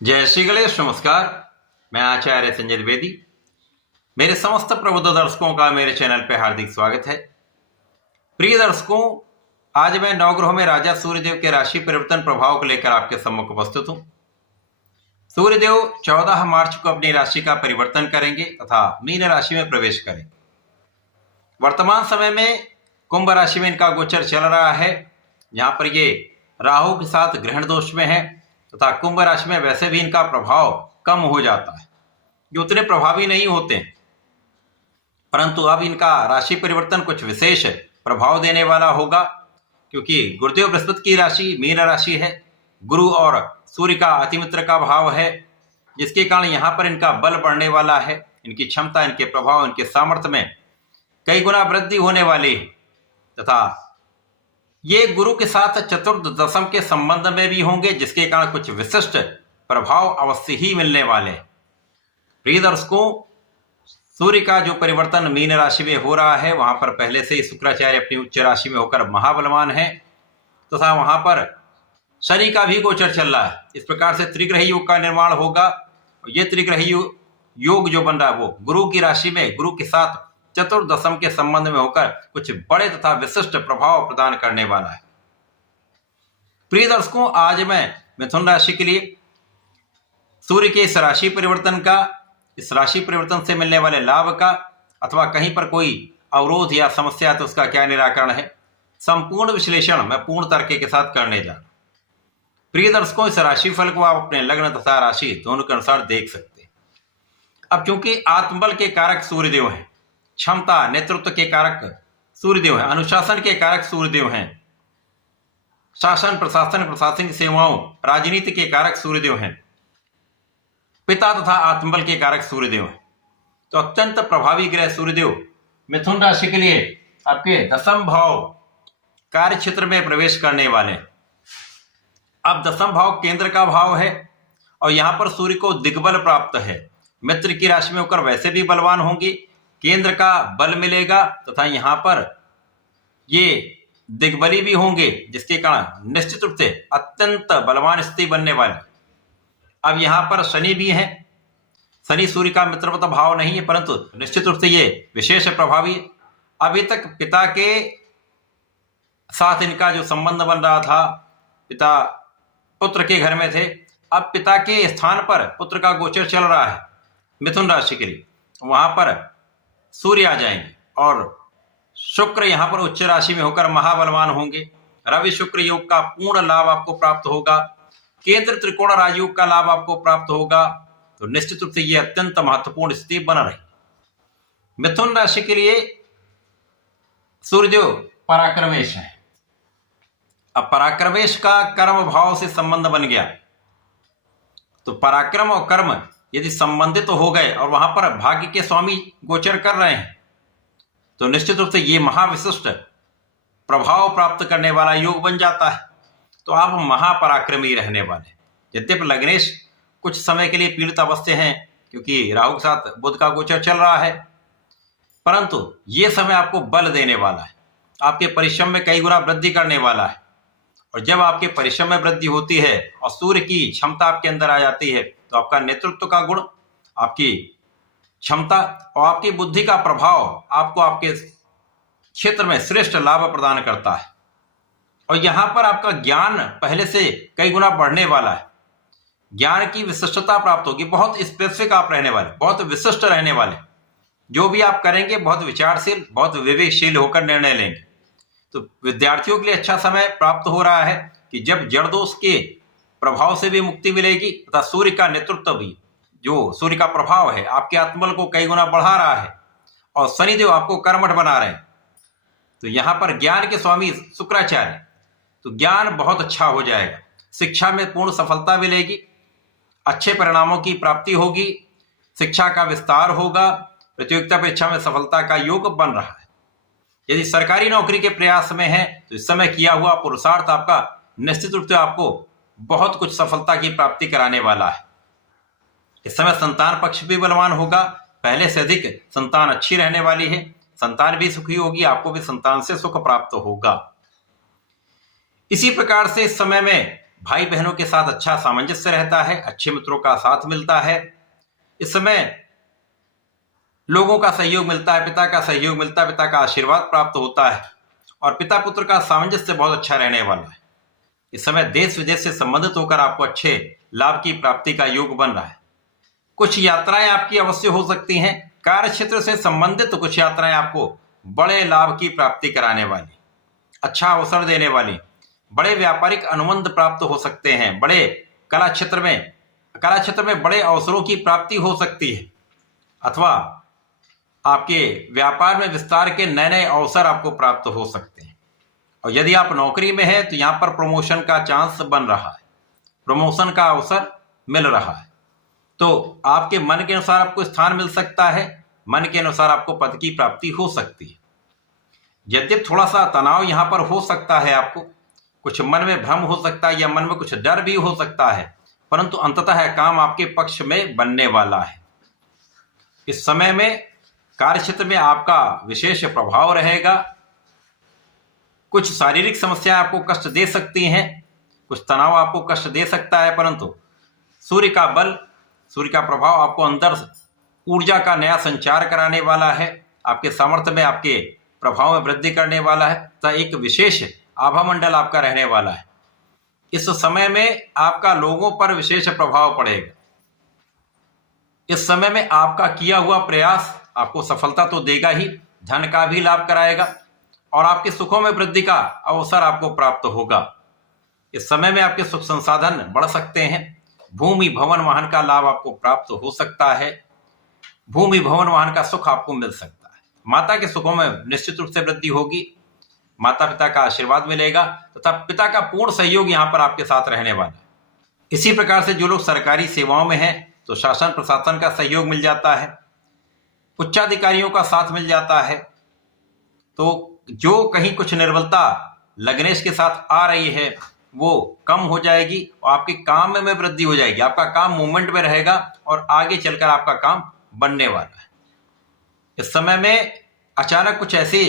जय श्री गणेश। नमस्कार, मैं आचार्य संजय द्विवेदी। मेरे समस्त प्रबुद्ध दर्शकों का मेरे चैनल पर हार्दिक स्वागत है। प्रिय दर्शकों, आज मैं नवग्रहों में राजा सूर्यदेव के राशि परिवर्तन प्रभाव को लेकर आपके सम्मुख उपस्थित हूं। सूर्यदेव 14 मार्च को अपनी राशि का परिवर्तन करेंगे तथा मीन राशि में प्रवेश करेंगे। वर्तमान समय में कुंभ राशि में इनका गोचर चल रहा है, यहाँ पर ये राहु के साथ ग्रहण दोष में है तथा कुंभ राशि में वैसे भी इनका प्रभाव कम हो जाता है, ये उतने प्रभावी नहीं होते हैं। परंतु अब इनका राशि परिवर्तन कुछ विशेष प्रभाव देने वाला होगा, क्योंकि गुरुदेव बृहस्पति की राशि मीन राशि है, गुरु और सूर्य का अतिमित्र का भाव है, जिसके कारण यहाँ पर इनका बल बढ़ने वाला है। इनकी क्षमता, इनके प्रभाव, इनके सामर्थ्य में कई गुना वृद्धि होने वाली है तथा ये गुरु के साथ चतुर्थ दशम के संबंध में भी होंगे, जिसके कारण कुछ विशिष्ट प्रभाव अवश्य ही मिलने वाले हैं। प्रिय दर्शकों, सूर्य का जो परिवर्तन मीन राशि में हो रहा है, वहां पर पहले से ही शुक्राचार्य अपनी उच्च राशि में होकर महाबलवान है तथा वहां पर शनि का भी गोचर चल रहा है। इस प्रकार से त्रिग्रही योग का निर्माण होगा। ये त्रिग्रही योग जो बन रहा है वो गुरु की राशि में गुरु के साथ चतुर्दशम के संबंध में होकर कुछ बड़े तथा विशिष्ट प्रभाव प्रदान करने वाला है। प्रिय दर्शकों, आज मैं मिथुन राशि के लिए सूर्य के इस राशि परिवर्तन का, इस राशि परिवर्तन से मिलने वाले लाभ का अथवा कहीं पर कोई अवरोध या समस्या है तो उसका क्या निराकरण है, संपूर्ण विश्लेषण मैं पूर्ण तर्क के साथ करने जा रहा हूं। प्रिय दर्शकों, इस राशि फल को आप अपने लग्न तथा राशि दोनों के अनुसार देख सकते हैं। अब क्योंकि आत्मबल के कारक सूर्यदेव हैं, क्षमता नेतृत्व के कारक सूर्यदेव हैं, अनुशासन के कारक सूर्यदेव हैं, शासन प्रशासन प्रशासनिक सेवाओं राजनीति के कारक सूर्यदेव हैं, पिता तथा आत्मबल के कारक सूर्यदेव हैं। तो अत्यंत प्रभावी ग्रह सूर्यदेव मिथुन राशि के लिए आपके दशम भाव कार्य क्षेत्र में प्रवेश करने वाले हैं। अब दशम भाव केंद्र का भाव है और यहां पर सूर्य को दिग्बल प्राप्त है। मित्र की राशि में होकर वैसे भी बलवान होंगे, केंद्र का बल मिलेगा तथा यहां पर ये दिग्बली भी होंगे, जिसके कारण निश्चित रूप से अत्यंत बलवान स्थिति बनने वाली। अब यहां पर शनि भी है। शनि सूर्य का मित्रवत भाव नहीं है, परंतु निश्चित रूप से ये विशेष प्रभावी है। अभी तक पिता के साथ इनका जो संबंध बन रहा था, पिता पुत्र के घर में थे, अब पिता के स्थान पर पुत्र का गोचर चल रहा है मिथुन राशि के लिए। वहां पर सूर्य आ जाएंगे और शुक्र यहां पर उच्च राशि में होकर महाबलवान होंगे। रवि शुक्र योग का पूर्ण लाभ आपको प्राप्त होगा। केंद्र त्रिकोण राजयोग का लाभ आपको प्राप्त होगा। तो निश्चित रूप से यह अत्यंत महत्वपूर्ण स्थिति बना रही। मिथुन राशि के लिए सूर्यदेव पराक्रमेश है। अब पराक्रमेश का कर्म भाव से संबंध बन गया, तो पराक्रम और कर्म यदि संबंधित हो गए और वहां पर भाग्य के स्वामी गोचर कर रहे हैं, तो निश्चित रूप से ये महाविशिष्ट प्रभाव प्राप्त करने वाला योग बन जाता है। तो आप महापराक्रमी रहने वाले। यद्यपि लग्नेश कुछ समय के लिए पीड़ित अवस्था हैं, क्योंकि राहु के साथ बुध का गोचर चल रहा है, परंतु ये समय आपको बल देने वाला है, आपके परिश्रम में कई गुना वृद्धि करने वाला है। और जब आपके परिश्रम में वृद्धि होती है और सूर्य की क्षमता आपके अंदर आ जाती है, तो आपका नेतृत्व का गुण, आपकी क्षमता और आपकी बुद्धि का प्रभाव आपको आपके क्षेत्र में श्रेष्ठ लाभ प्रदान करता है। और यहां पर आपका ज्ञान पहले से कई गुना बढ़ने वाला है। ज्ञान की विशिष्टता प्राप्त होगी। बहुत स्पेसिफिक आप रहने वाले, बहुत विशिष्ट रहने वाले। जो भी आप करेंगे बहुत विचारशील, बहुत विवेकशील होकर निर्णय लेंगे। तो विद्यार्थियों के लिए अच्छा समय प्राप्त हो रहा है कि जब जड़ दोष के प्रभाव से भी मुक्ति मिलेगी तथा सूर्य का नेतृत्व भी, जो सूर्य का प्रभाव है, आपके आत्मबल को कई गुना बढ़ा रहा है और शनिदेव आपको कर्मठ बना रहे हैं। तो यहां पर ज्ञान के स्वामी शुक्राचार्य, तो ज्ञान बहुत अच्छा हो जाएगा। शिक्षा में पूर्ण सफलता मिलेगी, अच्छे परिणामों की प्राप्ति होगी, शिक्षा का विस्तार होगा, प्रतियोगिता परीक्षा में सफलता का योग बन रहा है। यदि सरकारी नौकरी के प्रयास में है तो इस समय किया हुआ पुरुषार्थ आपका निश्चित रूप से आपको बहुत कुछ सफलता की प्राप्ति कराने वाला है। इस समय संतान पक्ष भी बलवान होगा, पहले से अधिक संतान अच्छी रहने वाली है, संतान भी सुखी होगी, आपको भी संतान से सुख प्राप्त होगा। इसी प्रकार से इस समय में भाई बहनों के साथ अच्छा सामंजस्य रहता है, अच्छे मित्रों का साथ मिलता है। इस समय लोगों का सहयोग मिलता है, पिता का सहयोग मिलता है, पिता का आशीर्वाद प्राप्त होता है और पिता पुत्र का सामंजस्य बहुत अच्छा रहने वाला है। इस समय देश विदेश से संबंधित होकर आपको अच्छे लाभ की प्राप्ति का योग बन रहा है। कुछ यात्राएं आपकी अवश्य हो सकती हैं। कार्य क्षेत्र से संबंधित कुछ यात्राएं आपको बड़े लाभ की प्राप्ति कराने वाली, अच्छा अवसर देने वाली, बड़े व्यापारिक अनुबंध प्राप्त हो सकते हैं। बड़े कला क्षेत्र में बड़े अवसरों की प्राप्ति हो सकती है, अथवा आपके व्यापार में विस्तार के नए नए अवसर आपको प्राप्त हो सकते हैं। और यदि आप नौकरी में हैं तो यहाँ पर प्रमोशन का चांस बन रहा है, प्रमोशन का अवसर मिल रहा है। तो आपके मन के अनुसार आपको स्थान मिल सकता है, मन के अनुसार आपको पद की प्राप्ति हो सकती है। यद्यपि थोड़ा सा तनाव यहाँ पर हो सकता है, आपको कुछ मन में भ्रम हो सकता है या मन में कुछ डर भी हो सकता है, परंतु अंततः काम आपके पक्ष में बनने वाला है। इस समय में कार्य क्षेत्र में आपका विशेष प्रभाव रहेगा। कुछ शारीरिक समस्याएं आपको कष्ट दे सकती हैं, कुछ तनाव आपको कष्ट दे सकता है, परंतु सूर्य का बल, सूर्य का प्रभाव आपको अंदर ऊर्जा का नया संचार कराने वाला है, आपके सामर्थ्य में, आपके प्रभाव में वृद्धि करने वाला है। तो एक विशेष आभा मंडल आपका रहने वाला है। इस समय में आपका लोगों पर विशेष प्रभाव पड़ेगा। इस समय में आपका किया हुआ प्रयास आपको सफलता तो देगा ही, धन का भी लाभ कराएगा और आपके सुखों में वृद्धि का अवसर आपको प्राप्त होगा। इस समय में आपके सुख संसाधन बढ़ सकते हैं। भूमि भवन वाहन का लाभ आपको प्राप्त हो सकता है, भूमि भवन वाहन का सुख आपको मिल सकता है। माता के सुखों में निश्चित रूप से वृद्धि होगी, माता पिता का आशीर्वाद मिलेगा तथा पिता का पूर्ण सहयोग यहाँ पर आपके साथ रहने वाला है। इसी प्रकार से जो लोग सरकारी सेवाओं में हैं तो शासन प्रशासन का सहयोग मिल जाता है, उच्चाधिकारियों का साथ मिल जाता है। तो जो कहीं कुछ निर्बलता लग्नेश के साथ आ रही है वो कम हो जाएगी और आपके काम में वृद्धि हो जाएगी। आपका काम मूवमेंट में रहेगा और आगे चलकर आपका काम बनने वाला है। इस समय में अचानक कुछ ऐसी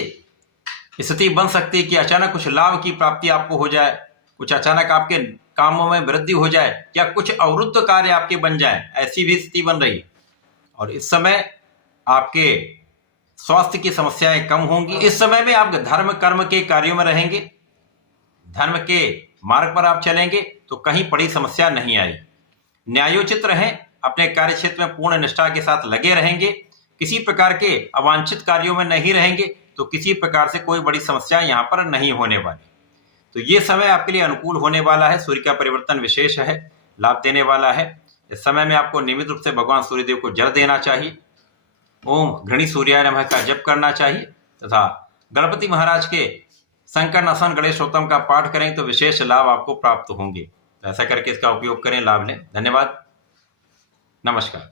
स्थिति बन सकती है कि अचानक कुछ लाभ की प्राप्ति आपको हो जाए, कुछ अचानक आपके कामों में वृद्धि हो जाए या कुछ अवरुद्ध कार्य आपके बन जाए, ऐसी भी स्थिति बन रही है। और इस समय आपके स्वास्थ्य की समस्याएं कम होंगी। इस समय में आप धर्म कर्म के कार्यों में रहेंगे, धर्म के मार्ग पर आप चलेंगे तो कहीं बड़ी समस्या नहीं आई। न्यायोचित रहें, अपने कार्य क्षेत्र में पूर्ण निष्ठा के साथ लगे रहेंगे, किसी प्रकार के अवांछित कार्यों में नहीं रहेंगे तो किसी प्रकार से कोई बड़ी समस्या यहाँ पर नहीं होने वाली। तो ये समय आपके लिए अनुकूल होने वाला है। सूर्य का परिवर्तन विशेष है, लाभ देने वाला है। इस समय में आपको नियमित रूप से भगवान सूर्यदेव को जल देना चाहिए, ओम घृणी सूर्याय नमः का जप करना चाहिए तथा गणपति महाराज के संकर नसन गणेश स्तोत्रम का पाठ करें तो विशेष लाभ आपको प्राप्त होंगे। तो ऐसा करके इसका उपयोग करें, लाभ लें। धन्यवाद, नमस्कार।